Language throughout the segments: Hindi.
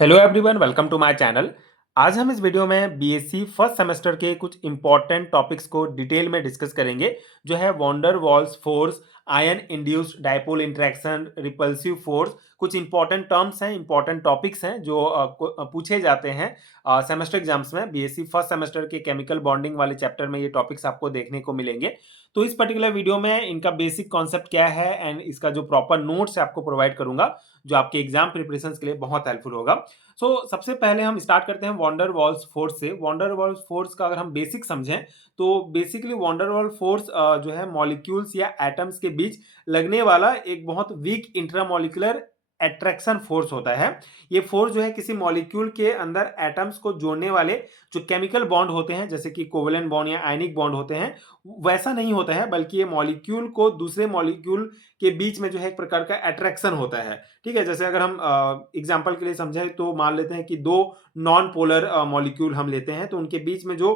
Hello everyone, welcome to my channel. आज हम इस वीडियो में बीएससी फर्स्ट सेमेस्टर के कुछ इंपॉर्टेंट टॉपिक्स को डिटेल में डिस्कस करेंगे, जो है van der Waals force, ion induced dipole interaction, repulsive force. कुछ इंपॉर्टेंट टर्म्स हैं, इंपॉर्टेंट टॉपिक्स हैं जो पूछे जाते हैं सेमेस्टर एग्जाम्स में। बीएससी फर्स्ट सेमेस्टर के केमिकल बॉन्डिंग वाले चैप्टर में ये टॉपिक्स आपको देखने को मिलेंगे। तो इस पर्टिकुलर वीडियो में इनका बेसिक कॉन्सेप्ट क्या है एंड इसका जो प्रॉपर नोट्स आपको प्रोवाइड करूंगा, जो आपके एग्जाम प्रिपरेशन के लिए बहुत हेल्पफुल होगा। सबसे पहले हम स्टार्ट करते हैं वॉन्डर वॉल्स फोर्स से। वॉन्डर वॉल्स फोर्स का अगर हम बेसिक समझें तो बेसिकली वॉन्डर वॉल फोर्स जो है मॉलिक्यूल्स या एटम्स के बीच लगने वाला एक बहुत वीक इंट्रामॉलिक्यूलर अट्रैक्शन फोर्स होता है। ये फोर्स जो है किसी मॉलिक्यूल के अंदर एटम्स को जोड़ने वाले जो केमिकल बॉन्ड होते हैं, जैसे कि कोवेलेंट बॉन्ड या आयनिक बॉन्ड होते हैं, वैसा नहीं होता है, बल्कि ये मॉलिक्यूल को दूसरे मॉलिक्यूल के बीच में जो है एक प्रकार का अट्रैक्शन होता है। ठीक है, जैसे अगर हम एग्जांपल के लिए समझें तो मान लेते हैं कि दो नॉन पोलर मॉलिक्यूल हम लेते हैं, तो उनके बीच में जो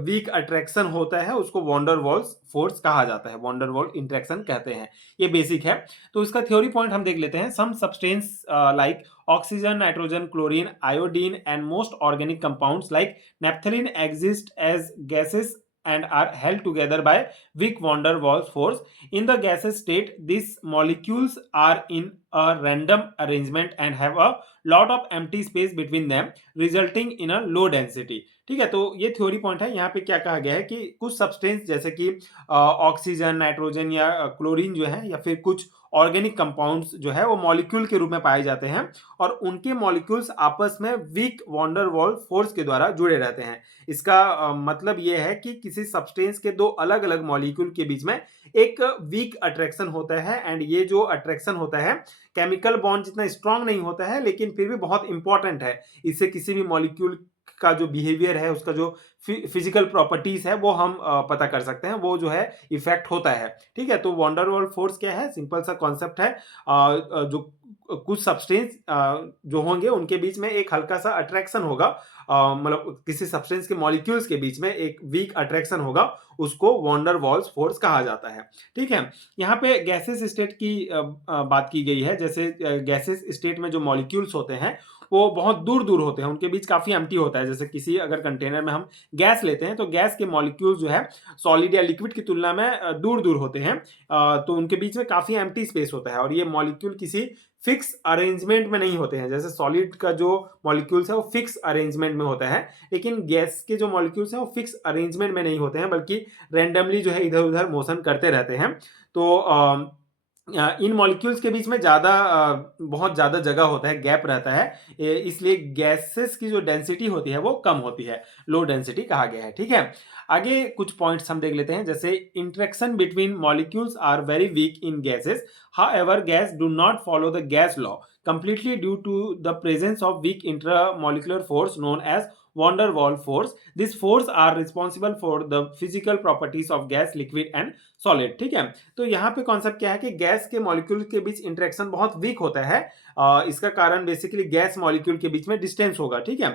वीक अट्रैक्शन होता है उसको वॉन्डर वॉल्स फोर्स कहा जाता है, वॉन्डर वॉल इंटरेक्शन कहते हैं। ये बेसिक है। तो इसका थ्योरी पॉइंट हम देख लेते हैं। Some substance like oxygen, nitrogen, chlorine, iodine and most organic compounds like naphthalene exist as gases and are held together by weak van der Waals force. In the gaseous state, these molecules are in a random arrangement and have a lot of empty space between them, resulting in a low density. ठीक है, तो ये थ्योरी पॉइंट है। यहाँ पे क्या कहा गया है कि कुछ सब्सटेंस जैसे कि ऑक्सीजन, नाइट्रोजन या क्लोरीन जो है, या फिर कुछ ऑर्गेनिक कंपाउंड्स जो है वो मॉलिक्यूल के रूप में पाए जाते हैं, और उनके मॉलिक्यूल्स आपस में वीक वॉन्डर वॉल फोर्स के द्वारा जुड़े रहते हैं। इसका मतलब यह है कि किसी सब्सटेंस के दो अलग अलग मॉलिक्यूल के बीच में एक वीक अट्रैक्शन होता है, एंड ये जो अट्रैक्शन होता है केमिकल बॉन्ड जितना स्ट्रांग नहीं होता है, लेकिन फिर भी बहुत इंपॉर्टेंट है। इससे किसी भी मॉलिक्यूल का जो बिहेवियर है, उसका जो फिजिकल प्रॉपर्टीज है, वो हम पता कर सकते हैं, वो जो है इफेक्ट होता है। ठीक है, तो वॉन्डर वॉल फोर्स क्या है? सिंपल सा कॉन्सेप्ट है। जो कुछ सब्सटेंस जो होंगे उनके बीच में एक हल्का सा अट्रैक्शन होगा, मतलब किसी सब्सटेंस के मॉलिक्यूल्स के बीच में एक वीक अट्रैक्शन होगा, उसको वॉन्डर वॉल्स फोर्स कहा जाता है। ठीक है, यहाँ पे गैसेस स्टेट की बात की गई है। जैसे गैसेस स्टेट में जो मॉलिक्यूल्स होते हैं वो बहुत दूर दूर होते हैं, उनके बीच काफी एम्प्टी होता है। जैसे किसी अगर कंटेनर में हम गैस लेते हैं तो गैस के मॉलिक्यूल्स जो है सॉलिड या लिक्विड की तुलना में दूर दूर होते हैं, तो उनके बीच में काफी एम्प्टी स्पेस होता है, और ये मॉलिक्यूल किसी फिक्स अरेंजमेंट में नहीं होते हैं। जैसे सॉलिड का जो मॉलिक्यूल्स है वो फिक्स अरेंजमेंट में होता है, लेकिन गैस के जो मॉलिक्यूल्स हैं वो फिक्स अरेंजमेंट में नहीं होते हैं, बल्कि रैंडमली जो है इधर उधर मोशन करते रहते हैं। तो इन मॉलिक्यूल्स के बीच में बहुत ज़्यादा जगह होता है, गैप रहता है, इसलिए गैसेस की जो डेंसिटी होती है वो कम होती है, लो डेंसिटी कहा गया है। ठीक है, आगे कुछ पॉइंट्स हम देख लेते हैं। जैसे interaction between molecules are very weak in gases, however gas do not follow the gas law completely due to the presence of weak intramolecular force known as van der Waals force. These force are responsible for the physical properties of gas, liquid and solid. ठीक है, तो यहाँ पे कॉन्सेप्ट क्या है कि गैस के मॉलिक्यूल के बीच इंटरेक्शन बहुत वीक होता है। इसका कारण बेसिकली गैस मॉलिक्यूल के बीच में डिस्टेंस होगा। ठीक है,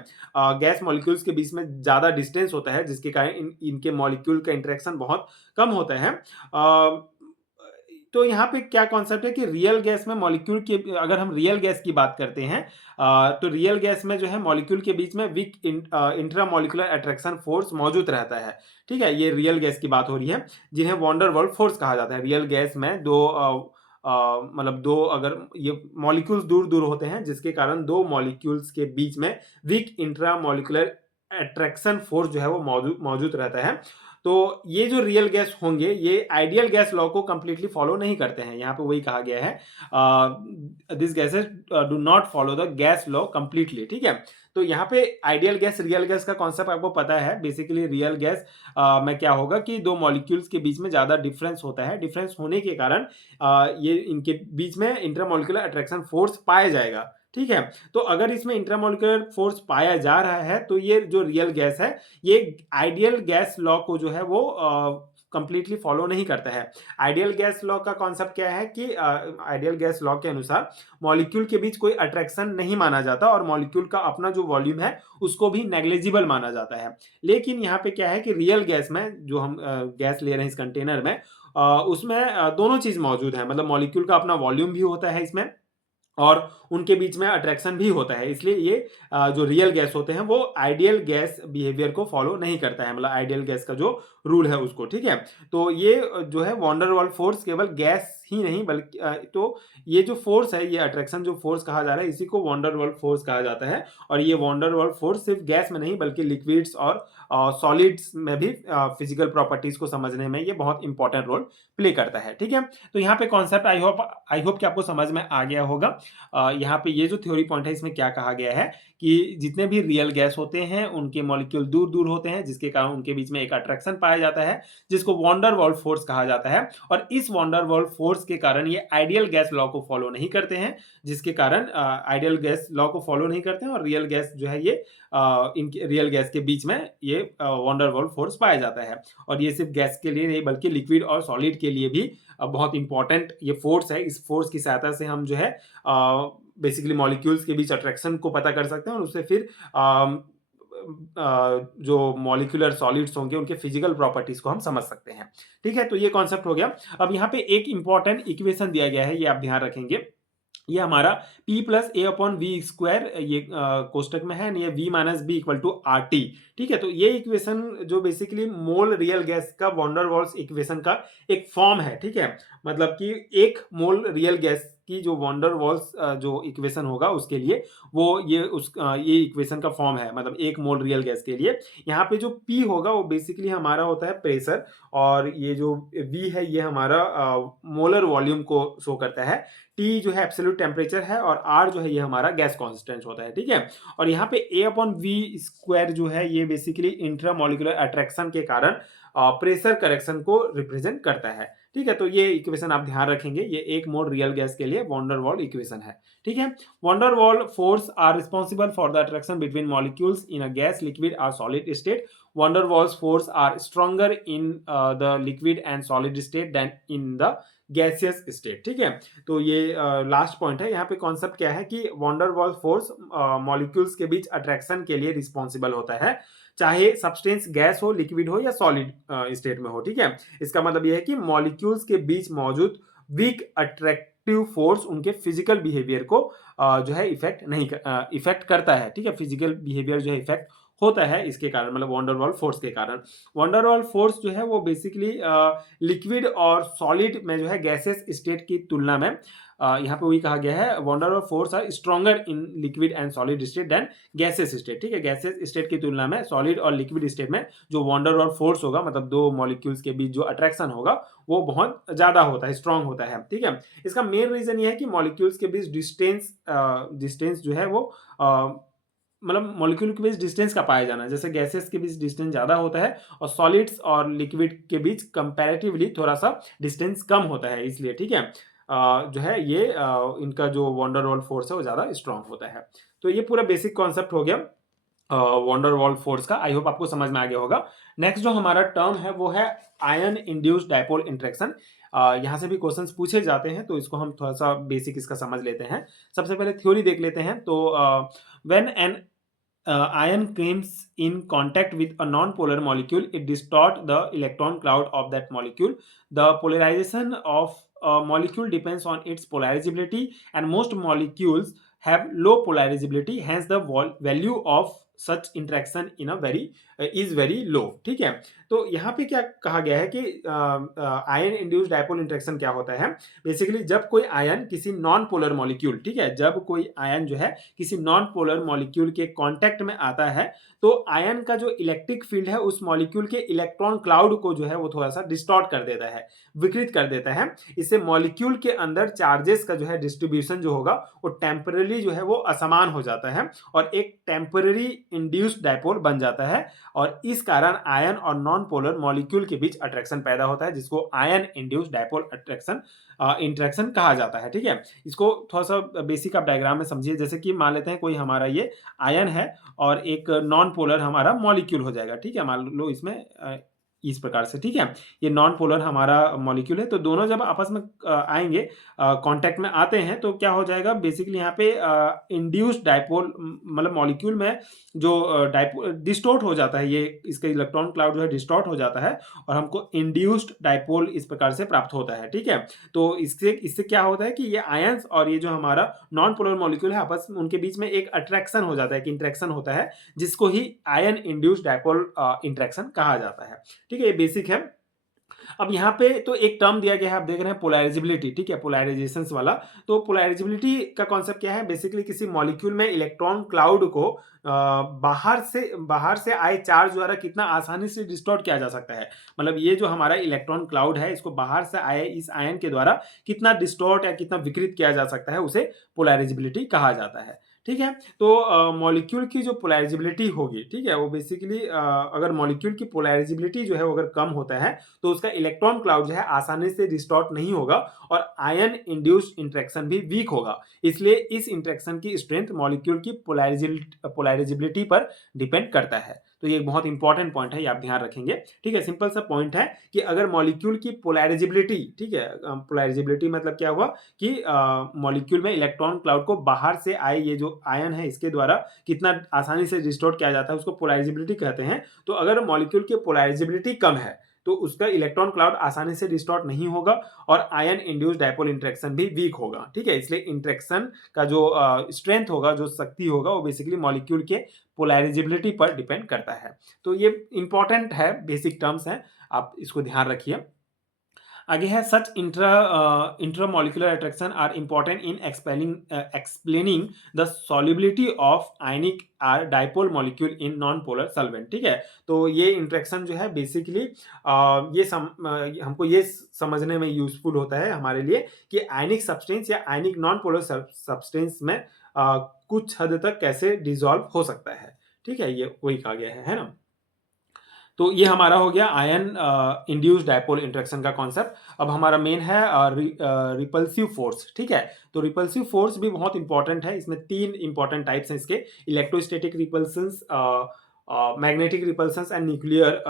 गैस मॉलिक्यूल्स के बीच में ज्यादा डिस्टेंस होता है, जिसके कारण इनके मॉलिक्यूल का इंटरेक्शन बहुत कम होता है। तो यहाँ पे क्या कॉन्सेप्ट है कि रियल गैस में मॉलिक्यूल के, अगर हम रियल गैस की बात करते हैं तो रियल गैस में जो है मॉलिक्यूल के बीच में वीक इंट्रामॉलिक्यूलर अट्रैक्शन फोर्स मौजूद रहता है। ठीक है, ये रियल गैस की बात हो रही है, जिन्हें वॉन्डर वॉल फोर्स कहा जाता है। रियल गैस में मतलब दो अगर ये मॉलिक्यूल्स दूर दूर होते हैं, जिसके कारण दो मॉलिक्यूल्स के बीच में वीक इंट्रामॉलिक्यूलर अट्रैक्शन फोर्स जो है वो मौजूद रहता है। तो ये जो रियल गैस होंगे ये आइडियल गैस लॉ को कंप्लीटली फॉलो नहीं करते हैं। यहाँ पे वही कहा गया है, this gases do not follow the gas law completely. ठीक है, तो यहाँ पे आइडियल गैस रियल गैस का कॉन्सेप्ट आपको पता है। बेसिकली रियल गैस में क्या होगा कि दो मॉलिक्यूल्स के बीच में ज्यादा डिफरेंस होता है, डिफरेंस होने के कारण ये इनके बीच में इंटरमॉलिक्यूलर अट्रैक्शन फोर्स पाया जाएगा। ठीक है, तो अगर इसमें इंट्रामॉलिक्यूलर फोर्स पाया जा रहा है तो ये जो रियल गैस है ये आइडियल गैस लॉ को जो है वो कंप्लीटली फॉलो नहीं करता है। आइडियल गैस लॉ का कॉन्सेप्ट क्या है कि आइडियल गैस लॉ के अनुसार मॉलिक्यूल के बीच कोई अट्रैक्शन नहीं माना जाता, और मॉलिक्यूल का अपना जो वॉल्यूम है उसको भी नेग्लिजिबल माना जाता है। लेकिन यहाँ पे क्या है कि रियल गैस में जो हम गैस ले रहे हैं इस कंटेनर में, उसमें दोनों चीज मौजूद है। मतलब मॉलिक्यूल का अपना वॉल्यूम भी होता है इसमें, और उनके बीच में अट्रैक्शन भी होता है। इसलिए ये जो रियल गैस होते हैं वो आइडियल गैस बिहेवियर को फॉलो नहीं करता है, मतलब आइडियल गैस का जो रूल है उसको, ठीक है। तो ये जो है वॉन डर वाल फोर्स केवल गैस ही नहीं बल्कि तो ये जो फोर्स है, ये अट्रैक्शन जो फोर्स कहा जा रहा है, इसी को वॉन डर वाल फोर्स कहा जाता है। और ये वॉन डर वाल फोर्स सिर्फ गैस में नहीं बल्कि लिक्विड्स और सॉलिड्स में भी फिजिकल प्रॉपर्टीज को समझने में ये बहुत इंपॉर्टेंट रोल प्ले करता है, ठीक है। तो यहाँ पे कॉन्सेप्ट आई होप कि आपको समझ में आ गया होगा। यहाँ पे ये जो थ्योरी पॉइंट है, इसमें क्या कहा गया है कि जितने भी रियल गैस होते हैं उनके मॉलिक्यूल दूर दूर होते हैं, जिसके कारण उनके बीच में एक अट्रैक्शन पाया जाता है जिसको वॉन डर वाल फोर्स कहा जाता है। और इस वॉन डर वाल फोर्स के कारण ये आइडियल गैस लॉ को फॉलो नहीं करते हैं, जिसके कारण आइडियल गैस लॉ को फॉलो नहीं करते हैं और रियल गैस जो है ये इनके रियल गैस के बीच में ये वॉन डर वाल फोर्स पाया जाता है। और ये सिर्फ गैस के लिए नहीं बल्कि लिक्विड और सॉलिड के लिए भी बहुत इंपॉर्टेंट ये फोर्स है। इस फोर्स की सहायता से हम जो है बेसिकली मॉलिक्यूल्स के बीच अट्रैक्शन को पता कर सकते हैं और उससे फिर जो मॉलिक्यूलर सॉलिड्स होंगे उनके फिजिकल प्रॉपर्टीज को हम समझ सकते हैं, ठीक है। तो ये कॉन्सेप्ट हो गया। अब यहाँ पे एक इंपॉर्टेंट इक्वेशन दिया गया है, ये आप ध्यान रखेंगे। ये हमारा P plus a upon V square ये कोष्टक में है, ये V minus b equal to R T, ठीक है। तो ये इक्वेशन जो बेसिकली मोल रियल गैस का वॉन डर वाल्स इक्वेशन का एक फॉर्म है, ठीक है। मतलब कि एक मोल रियल गैस की जो वॉन डर वाल्स जो इक्वेशन होगा उसके लिए वो ये इक्वेशन का फॉर्म है, मतलब एक मोल रियल गैस के लिए। यहाँ पे जो P होगा वो बेसिकली हमारा होता है प्रेशर, और ये जो V है ये हमारा मोलर वॉल्यूम को शो करता है। टी जो है एब्सोल्यूट टेम्परेचर है और आर जो है ये हमारा गैस कॉन्स्टेंट होता है, ठीक है। और यहाँ पे ए अपॉन वी स्क्वायर जो है ये बेसिकली इंट्रामोलिकुलर अट्रैक्शन के कारण प्रेशर करेक्शन को रिप्रेजेंट करता है, ठीक है। तो ये इक्वेशन आप ध्यान रखेंगे, ये एक मोल रियल गैस के लिए वॉन डर वाल इक्वेशन है, ठीक है। Van der Waal force are responsible for the attraction between molecules in a gas liquid और solid state. Van der Waals force are stronger in the liquid and solid state than in the gaseous state, ठीक है। तो ये लास्ट पॉइंट है। यहाँ पे कॉन्सेप्ट क्या है कि von der Waal force molecules के बीच अट्रैक्शन के लिए रिस्पॉन्सिबल होता है, चाहे सब्सटेंस गैस हो, लिक्विड हो या सॉलिड स्टेट में हो, ठीक है। इसका मतलब यह है कि मॉलिक्यूल्स के बीच मौजूद वीक अट्रैक्टिव फोर्स उनके फिजिकल बिहेवियर को जो है इफेक्ट करता है, ठीक है। फिजिकल बिहेवियर जो है इफेक्ट होता है इसके कारण, मतलब वॉन डर वाल फोर्स के कारण। वॉन डर वाल फोर्स जो है वो बेसिकली लिक्विड और सॉलिड में जो है गैसेस स्टेट की तुलना में यहाँ पे वही कहा गया है, van der Waal force are stronger in liquid and solid state than gases state, ठीक है। गैसेस स्टेट की तुलना में सॉलिड और लिक्विड स्टेट में जो वॉन डर वाल फोर्स होगा, मतलब दो मॉलिक्यूल्स के बीच जो अट्रैक्शन होगा वो बहुत ज्यादा होता है, स्ट्रॉन्ग होता है, ठीक है। इसका मेन रीजन ये है कि मॉलिक्यूल्स के बीच डिस्टेंस जो है वो मतलब मॉलिक्यूल के बीच डिस्टेंस का पाया जाना, जैसे गैसेस के बीच डिस्टेंस ज्यादा होता है और सॉलिड्स और लिक्विड के बीच कंपैरेटिवली थोड़ा सा डिस्टेंस कम होता है, इसलिए, ठीक है। जो है ये इनका जो वॉन डर वाल फोर्स है वो ज्यादा स्ट्रांग होता है। तो ये पूरा बेसिक कॉन्सेप्ट हो गया वॉन डर वाल फोर्स का। आई होप आपको समझ में आ गया होगा। नेक्स्ट जो हमारा टर्म है वो है आयन इंड्यूस्ड डायपोल इंटरेक्शन। यहाँ से भी क्वेश्चंस पूछे जाते हैं, तो इसको हम थोड़ा सा बेसिक इसका समझ लेते हैं। सबसे पहले थ्योरी देख लेते हैं। तो when an ion comes in contact with a non-polar molecule, it distort the electron cloud of that molecule. The polarization of a molecule depends on its polarizability, and most molecules have low polarizability, hence the value of such interaction in a very is very low, ठीक है। तो यहाँ पे क्या कहा गया है कि आयन इंड्यूस्ड डायपोल इंटरेक्शन क्या होता है। बेसिकली जब कोई आयन किसी नॉन पोलर मॉलिक्यूल, ठीक है, जब कोई आयन जो है किसी नॉन पोलर मॉलिक्यूल के कांटेक्ट में आता है तो आयन का जो इलेक्ट्रिक फील्ड है उस मॉलिक्यूल के इलेक्ट्रॉन क्लाउड को जो है वो थोड़ा सा डिस्टॉर्ट कर देता है, विकृत कर देता है। इससे मॉलिक्यूल के अंदर चार्जेस का जो है डिस्ट्रीब्यूशन जो होगा वो टेम्पररी जो है वो असमान हो जाता है और एक टेम्पररी इंड्यूस्ड डायपोल बन जाता है। और इस कारण आयन और नॉन पोलर मॉलिक्यूल के बीच अट्रैक्शन पैदा होता है, जिसको ion induced dipole attraction interaction कहा जाता है, ठीक है। इसको थोड़ा सा बेसिक आप डायग्राम में समझिए। जैसे कि मान लेते हैं कोई हमारा ये आयन है और एक नॉन पोलर हमारा मॉलिक्यूल हो जाएगा, ठीक है। मान लो इसमें इस प्रकार से, ठीक है। ये नॉन पोलर हमारा मॉलिक्यूल है, तो दोनों जब आपस में आएंगे, कांटेक्ट में आते हैं, तो क्या हो जाएगा बेसिकली यहाँ पे इंड्यूस्ड डाइपोल, मतलब मॉलिक्यूल में जो डाइपोल डिस्टॉर्ट हो जाता है, ये इसका इलेक्ट्रॉन क्लाउड जो है डिस्टॉर्ट हो जाता है और हमको इंड्यूस्ड डाइपोल इस प्रकार से प्राप्त होता है, ठीक है। तो इससे इससे क्या होता है कि ये आयंस और ये जो हमारा नॉन पोलर मॉलिक्यूल है आपस में उनके बीच में एक अट्रैक्शन हो जाता है, एक इंटरेक्शन होता है, जिसको ही आयन इंड्यूस्ड डाइपोल इंटरेक्शन कहा जाता है, ठीक है। ये बेसिक है। अब यहाँ पे तो एक टर्म दिया गया है, आप देख रहे हैं पोलराइजेबिलिटी, ठीक है, पोलराइजेशंस वाला। तो पोलराइजेबिलिटी का कॉन्सेप्ट क्या है, बेसिकली किसी मॉलिक्यूल में इलेक्ट्रॉन क्लाउड को बाहर से आए चार्ज द्वारा कितना आसानी से डिस्टॉर्ट किया जा सकता है। मतलब ये जो हमारा इलेक्ट्रॉन क्लाउड है, इसको बाहर से आए इस आयन के द्वारा कितना डिस्टॉर्ट या कितना विकृत किया जा सकता है, उसे पोलराइजेबिलिटी कहा जाता है, ठीक है। तो मॉलिक्यूल की जो पोलराइजेबिलिटी होगी, ठीक है, वो बेसिकली अगर मॉलिक्यूल की पोलराइजेबिलिटी जो है वो अगर कम होता है तो उसका इलेक्ट्रॉन क्लाउड जो है आसानी से डिस्टॉर्ट नहीं होगा और आयन इंड्यूस्ड इंटरेक्शन भी वीक होगा। इसलिए इस इंटरेक्शन की स्ट्रेंथ मॉलिक्यूल की पोलराइजेबिलिटी पर डिपेंड करता है। तो ये एक बहुत इंपॉर्टेंट पॉइंट है, ये आप ध्यान रखेंगे, ठीक है। सिंपल सा पॉइंट है कि अगर मॉलिक्यूल की पोलराइजेबिलिटी, ठीक है, पोलराइजेबिलिटी मतलब क्या हुआ कि मॉलिक्यूल में इलेक्ट्रॉन क्लाउड को बाहर से आए ये जो आयन है इसके द्वारा कितना आसानी से डिस्टॉर्ट किया जाता है, उसको पोलराइजेबिलिटी कहते हैं। तो अगर मॉलिक्यूल की पोलराइजेबिलिटी कम है तो उसका इलेक्ट्रॉन क्लाउड आसानी से डिस्टॉर्ट नहीं होगा और आयन इंड्यूस्ड डाइपोल इंटरेक्शन भी वीक होगा, ठीक है। इसलिए इंटरेक्शन का जो स्ट्रेंथ होगा, जो शक्ति होगा, वो बेसिकली मॉलिक्यूल के पोलराइजेबिलिटी पर डिपेंड करता है। तो ये इंपॉर्टेंट है, बेसिक टर्म्स हैं, आप इसको ध्यान रखिए। आगे है such intramolecular attraction are important in explaining the solubility of ionic or dipole molecule in non polar solvent, ठीक है। तो ये इंट्रैक्शन जो है बेसिकली हमको ये समझने में यूजफुल होता है हमारे लिए कि आयनिक सब्सटेंस या आयनिक नॉन पोलर सब्सटेंस में कुछ हद तक कैसे डिसॉल्व हो सकता है, ठीक है। ये वही कहा गया है ना। तो ये हमारा हो गया आयन इंड्यूस्ड डाइपोल इंटरेक्शन का कॉन्सेप्ट। अब हमारा मेन है रिपल्सिव फोर्स, ठीक है। तो रिपल्सिव फोर्स भी बहुत इंपॉर्टेंट है। इसमें 3 इंपॉर्टेंट टाइप्स हैं इसके, electrostatic repulsions, magnetic repulsions and nuclear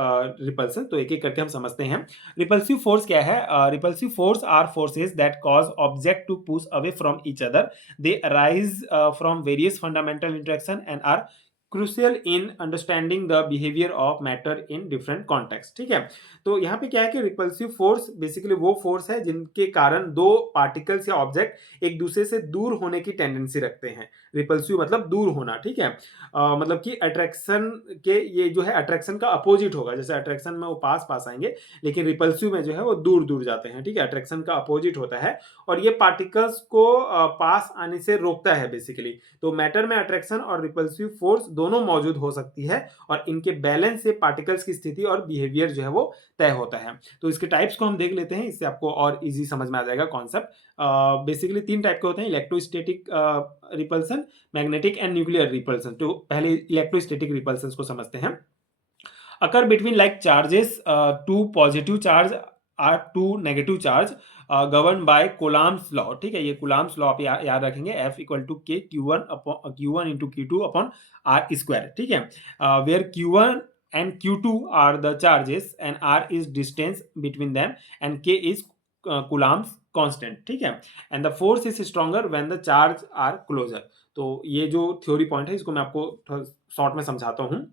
repulsion. तो एक एक करके हम समझते हैं। रिपल्सिव फोर्स क्या है? Repulsive force are forces that cause object to push away from each other. They arise from various fundamental interaction and are crucial in understanding the behaviour of matter in different context, ठीक है। तो यहाँ पे क्या है कि रिपल्सिव फोर्स बेसिकली वो फोर्स है जिनके कारण दो पार्टिकल्स या ऑब्जेक्ट एक दूसरे से दूर होने की टेंडेंसी रखते हैं। रिपल्सिव मतलब दूर होना, ठीक है। मतलब कि अट्रैक्शन के ये जो है अट्रैक्शन का अपोजिट होगा। जैसे अट्रैक्शन में वो पास पास आएंगे, लेकिन रिपल्सिव में जो है वो दूर दूर जाते हैं, ठीक है। अट्रैक्शन का अपोजिट होता है और ये पार्टिकल्स को पास आने से रोकता है बेसिकली। तो मैटर में अट्रैक्शन और रिपल्सिव फोर्स दोनों मौजूद हो सकती है और इनके बैलेंस से पार्टिकल्स की स्थिति और बिहेवियर जो है वो तय होता है। तो इसके टाइप्स को हम देख लेते हैं, इससे आपको और इजी समझ में आ जाएगा कॉन्सेप्ट। बेसिकली 3 टाइप के होते हैं, electrostatic repulsion, magnetic and nuclear repulsion. तो पहले इलेक्ट्रोस्टैटिक रिपल्सन को समझते हैं। Occur between like charges, 2 positive charge are 2 negative charge govern by Coulomb's law, ठीक है। ये कूलम्ब्स लॉ आप याद रखेंगे, F equal to K Q1 into Q2 upon R square, ठीक है। Where Q1 and Q2 are the charges and R is distance between them and K is Coulomb's constant, ठीक है। and the force is stronger when the charge are closer। तो ये जो थ्योरी पॉइंट है इसको मैं आपको शॉर्ट में समझाता हूँ।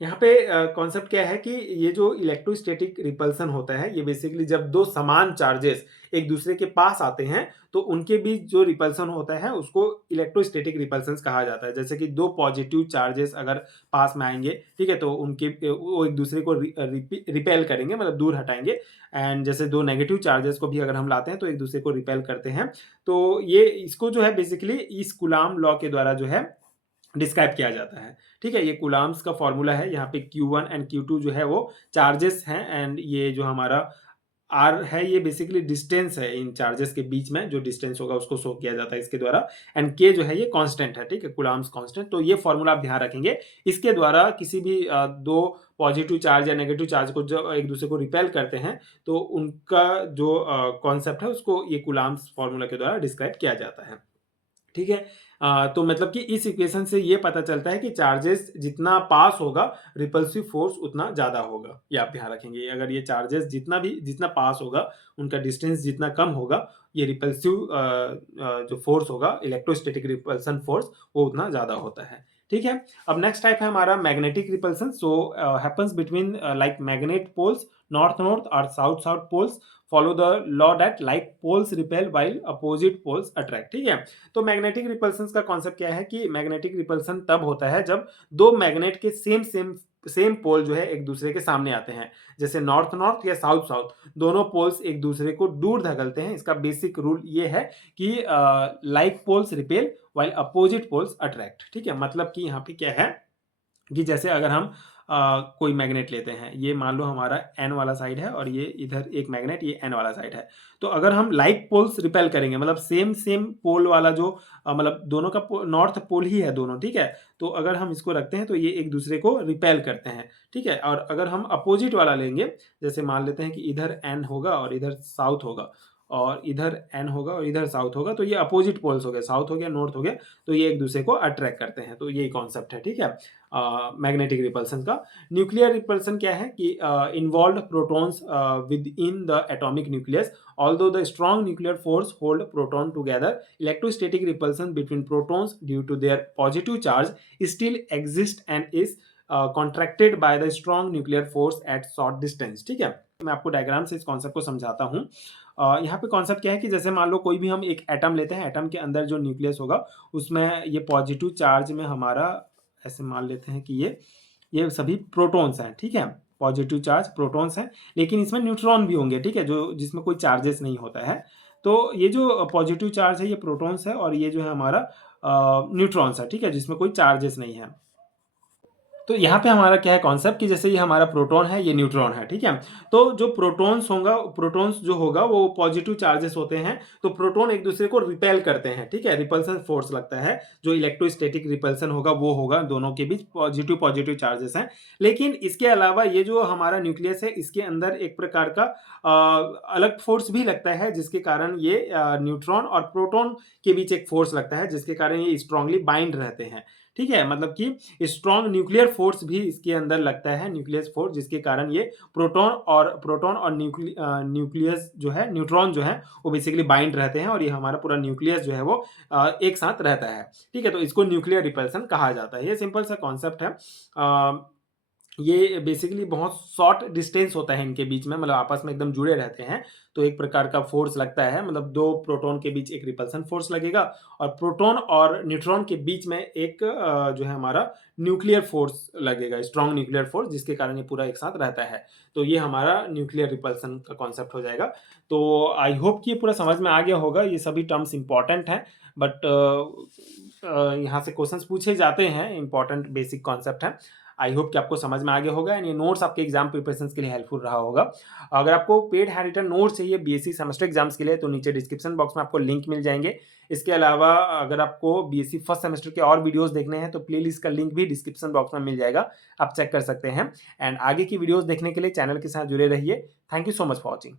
यहाँ पे कॉन्सेप्ट क्या है कि ये जो इलेक्ट्रोस्टैटिक रिपल्सन होता है, ये बेसिकली जब दो समान चार्जेस एक दूसरे के पास आते हैं तो उनके बीच जो रिपल्सन होता है उसको इलेक्ट्रोस्टैटिक रिपल्सन कहा जाता है। जैसे कि 2 पॉजिटिव चार्जेस अगर पास में आएंगे, ठीक है, तो उनके वो एक दूसरे को रिपेल करेंगे, मतलब दूर हटाएंगे। एंड जैसे 2 नेगेटिव चार्जेस को भी अगर हम लाते हैं तो एक दूसरे को रिपेल करते हैं। तो ये इसको जो है बेसिकली इस कूलम्ब लॉ के द्वारा जो है डिस्क्राइब किया जाता है, ठीक है। ये कूलम्ब्स का फॉर्मूला है। यहाँ पे Q1 एंड Q2 जो है वो चार्जेस हैं एंड ये जो हमारा R है ये बेसिकली डिस्टेंस है इन चार्जेस के बीच में, जो डिस्टेंस होगा उसको शो किया जाता है इसके द्वारा। एंड K जो है ये कांस्टेंट है, ठीक है, कूलम्ब्स कांस्टेंट। तो ये फॉर्मूला आप ध्यान रखेंगे। इसके द्वारा किसी भी दो पॉजिटिव चार्ज या नेगेटिव चार्ज को जो एक दूसरे को रिपेल करते हैं तो उनका जो कॉन्सेप्ट है उसको ये कूलम्ब्स फॉर्मूला के द्वारा डिस्क्राइब किया जाता है, ठीक है। तो मतलब कि इस इक्वेशन से ये पता चलता है कि चार्जेस जितना पास होगा रिपल्सिव फोर्स उतना ज़्यादा होगा। ये आप ध्यान रखेंगे, अगर ये चार्जेस जितना पास होगा उनका डिस्टेंस जितना कम होगा, ये रिपल्सिव जो फोर्स होगा इलेक्ट्रोस्टैटिक रिपल्सन फोर्स वो उतना ज़्यादा होता है। ठीक है। अब नेक्स्ट टाइप है हमारा magnetic repulsion. So happens between like magnet poles, north north और south south poles follow the law that like poles repel while opposite poles attract. ठीक है। तो मैग्नेटिक रिपल्सन का कॉन्सेप्ट क्या है कि मैग्नेटिक रिपल्सन तब होता है जब दो मैग्नेट के सेम पोल जो है एक दूसरे के सामने आते हैं, जैसे नॉर्थ नॉर्थ या साउथ साउथ, दोनों पोल्स एक दूसरे को दूर धकेलते हैं। इसका बेसिक रूल ये है कि like poles repel while opposite poles attract. ठीक है। मतलब कि यहाँ पे क्या है कि जैसे अगर हम कोई मैग्नेट लेते हैं, ये मान लो हमारा एन वाला साइड है और ये इधर एक मैग्नेट, ये एन वाला साइड है। तो अगर हम लाइक पोल्स रिपेल करेंगे, मतलब सेम पोल वाला जो मतलब दोनों का नॉर्थ पोल ही है दोनों, ठीक है। तो अगर हम इसको रखते हैं तो ये एक दूसरे को रिपेल करते हैं। ठीक है। और अगर हम अपोजिट वाला लेंगे, जैसे मान लेते हैं कि इधर एन होगा और इधर साउथ होगा, और इधर एन होगा और इधर साउथ होगा, तो ये अपोजिट पोल्स हो गए, साउथ हो गया नॉर्थ हो गया, तो ये एक दूसरे को अट्रैक्ट करते हैं। तो यही कॉन्सेप्ट है। ठीक है। मैग्नेटिक रिपल्सन का। न्यूक्लियर रिपल्सन क्या है कि involve protons with in the atomic nucleus, although the strong nuclear force hold proton together, electrostatic repulsion between protons due to their positive charge still exists and is contracted by the strong nuclear force at short distance। ठीक है। मैं आपको डायग्राम से इस कॉन्सेप्ट को समझाता हूँ। यहाँ पे कॉन्सेप्ट क्या है कि जैसे मान लो कोई भी हम एक एटम लेते हैं, एटम के अंदर जो न्यूक्लियस होगा उसमें ये पॉजिटिव चार्ज में हमारा, ऐसे मान लेते हैं कि ये सभी प्रोटॉन्स हैं। ठीक है। पॉजिटिव चार्ज प्रोटॉन्स हैं, लेकिन इसमें न्यूट्रॉन भी होंगे। ठीक है। जो जिसमें कोई चार्जेस नहीं होता है। तो ये जो पॉजिटिव चार्ज है ये प्रोटॉन्स है, और ये जो है हमारा न्यूट्रॉन्स है। ठीक है। जिसमें कोई चार्जेस नहीं है। तो यहाँ पे हमारा क्या है कॉन्सेप्ट कि जैसे ये हमारा प्रोटॉन है, ये न्यूट्रॉन है। ठीक है। तो जो प्रोटॉन्स जो होगा वो पॉजिटिव चार्जेस होते हैं, तो प्रोटॉन एक दूसरे को रिपेल करते हैं। ठीक है। रिपल्सन फोर्स लगता है, जो इलेक्ट्रोस्टैटिक रिपल्सन होगा वो होगा, दोनों के बीच पॉजिटिव चार्जेस हैं। लेकिन इसके अलावा ये जो हमारा न्यूक्लियस है इसके अंदर एक प्रकार का अलग फोर्स भी लगता है, जिसके कारण ये न्यूट्रॉन और प्रोटॉन के बीच एक फोर्स लगता है, जिसके कारण ये स्ट्रांगली बाइंड रहते हैं। ठीक है। मतलब कि स्ट्रॉन्ग न्यूक्लियर फोर्स भी इसके अंदर लगता है, न्यूक्लियस फोर्स, जिसके कारण ये प्रोटॉन और न्यूक्लियस जो है, न्यूट्रॉन जो है वो बेसिकली बाइंड रहते हैं, और ये हमारा पूरा न्यूक्लियस जो है वो एक साथ रहता है। ठीक है। तो इसको न्यूक्लियर रिपल्सन कहा जाता है। ये सिंपल सा कॉन्सेप्ट है। ये बेसिकली बहुत शॉर्ट डिस्टेंस होता है इनके बीच में, मतलब आपस में एकदम जुड़े रहते हैं, तो एक प्रकार का फोर्स लगता है, मतलब दो प्रोटॉन के बीच एक रिपल्सन फोर्स लगेगा, और प्रोटॉन और न्यूट्रॉन के बीच में एक जो है हमारा न्यूक्लियर फोर्स लगेगा, स्ट्रॉन्ग न्यूक्लियर फोर्स, जिसके कारण ये पूरा एक साथ रहता है। तो ये हमारा न्यूक्लियर रिपल्सन का कॉन्सेप्ट हो जाएगा। तो आई होप कि ये पूरा समझ में आ गया होगा। ये सभी टर्म्स इंपॉर्टेंट हैं, बट यहाँ से क्वेश्चंस पूछे जाते हैं, इंपॉर्टेंट बेसिक कॉन्सेप्ट है। आई होप कि आपको समझ में आ गया होगा, एंड ये नोट्स आपके एग्जाम प्रिपरेशन के लिए हेल्पफुल रहा होगा। अगर आपको पेड हैंड रिटन नोट्स चाहिए बीएससी सेमेस्टर एग्जाम्स के लिए, तो नीचे डिस्क्रिप्शन बॉक्स में आपको लिंक मिल जाएंगे। इसके अलावा अगर आपको बीएससी फर्स्ट सेमेस्टर के और वीडियोस देखने हैं तो प्लेलिस्ट का लिंक भी डिस्क्रिप्शन बॉक्स में मिल जाएगा, आप चेक कर सकते हैं। एंड आगे की वीडियोस देखने के लिए चैनल के साथ जुड़े रहिए। Thank you so much for watching.